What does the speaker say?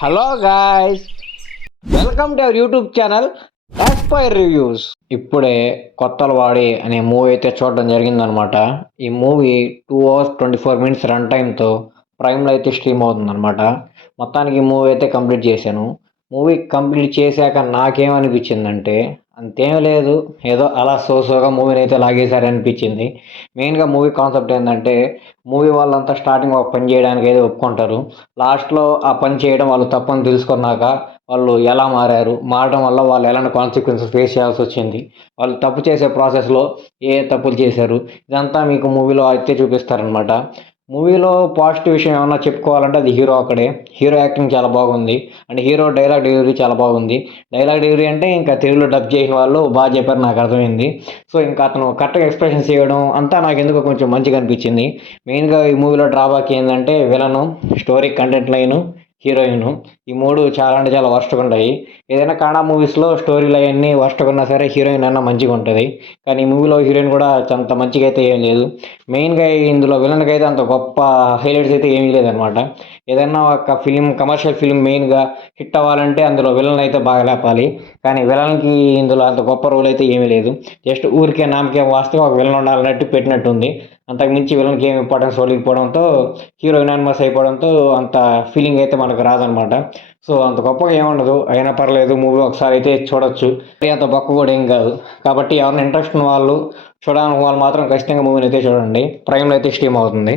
Hello guys, welcome to our YouTube channel aspire reviews. ఇప్పుడే కొత్తల వాడి అనే మూవీ అయితే చూడడం జరిగిందనమాట. ఈ మూవీ 2 hours 24 minutes రన్ టైంతో ప్రైమ్లో అయితే స్ట్రీమ్ అవుతుందన్నమాట. మొత్తానికి ఈ మూవీ అయితే కంప్లీట్ చేశాను. మూవీ కంప్లీట్ చేశాక నాకేమనిపించిందంటే అంతేం లేదు, ఏదో అలా సోగా మూవీని అయితే లాగేశారనిపించింది. మెయిన్గా మూవీ కాన్సెప్ట్ ఏంటంటే మూవీ వాళ్ళంతా స్టార్టింగ్ ఒక పని చేయడానికి అయితే ఒప్పుకుంటారు. లాస్ట్లో ఆ పని చేయడం వాళ్ళు తప్పని తెలుసుకున్నాక వాళ్ళు ఎలా మారడం వల్ల వాళ్ళు ఎలాంటి కాన్సిక్వెన్సెస్ ఫేస్ చేయాల్సి వచ్చింది, వాళ్ళు తప్పు చేసే ప్రాసెస్లో ఏ తప్పులు చేశారు, ఇదంతా మీకు మూవీలో అయితే చూపిస్తారనమాట. మూవీలో పాజిటివ్ విషయం ఏమన్నా చెప్పుకోవాలంటే అది హీరో ఒక్కడే. హీరో యాక్టింగ్ చాలా బాగుంది అండ్ హీరో డైలాగ్ డెలివరీ చాలా బాగుంది. డైలాగ్ డెలివరీ అంటే ఇంకా తెలుగులో డబ్ చేసిన వాళ్ళు బాగా చెప్పారు, నాకు అర్థమైంది. సో ఇంకా అతను కరెక్ట్గా ఎక్స్ప్రెషన్స్ చేయడం అంతా నాకు ఎందుకో కొంచెం మంచిగా అనిపించింది. మెయిన్గా ఈ మూవీలో డ్రాబ్యాక్ ఏంటంటే villain, story, content line, heroine, ఈ మూడు చాలా అంటే చాలా వర్స్ట్గా ఉంటాయి. ఏదైనా కన్నడ మూవీస్లో స్టోరీ లైన్ని వర్స్ట్గా ఉన్నా సరే హీరోయిన్ అన్న మంచిగా ఉంటుంది, కానీ ఈ మూవీలో హీరోయిన్ కూడా అంత మంచిగా అయితే ఏం లేదు. మెయిన్గా ఇందులో విలన్కి అయితే అంత గొప్ప హైలైట్స్ అయితే ఏమీ లేదనమాట. ఏదైనా ఒక ఫిలిం, కమర్షియల్ ఫిలిం మెయిన్గా హిట్ అవ్వాలంటే అందులో విలన్ అయితే బాగా లేపాలి, కానీ విలన్కి ఇందులో అంత గొప్ప రోల్ అయితే ఏమీ లేదు. జస్ట్ ఊరికే నామకే వాస్తవం ఒక విలన్ ఉండాలన్నట్టు పెట్టినట్టుంది. అంతకు మించి విలన్కి ఏం ఇంపార్టెన్స్ ఇవ్వడంతో హీరో యునానిమస్ అయిపోవడంతో అంత ఫీలింగ్ అయితే మనకు రాదనమాట. సో అంత గొప్పగా ఏముండదు, అయినా పర్లేదు, మూవీ ఒకసారి అయితే చూడొచ్చు. అంత గొప్ప కూడా ఏం కాదు. కాబట్టి ఎవరైనా ఇంట్రెస్ట్ ఉన్న వాళ్ళు, చూడాలనుకున్న వాళ్ళు మాత్రం ఖచ్చితంగా మూవీని అయితే చూడండి. ప్రైమ్లో అయితే స్ట్రీమ్ అవుతుంది.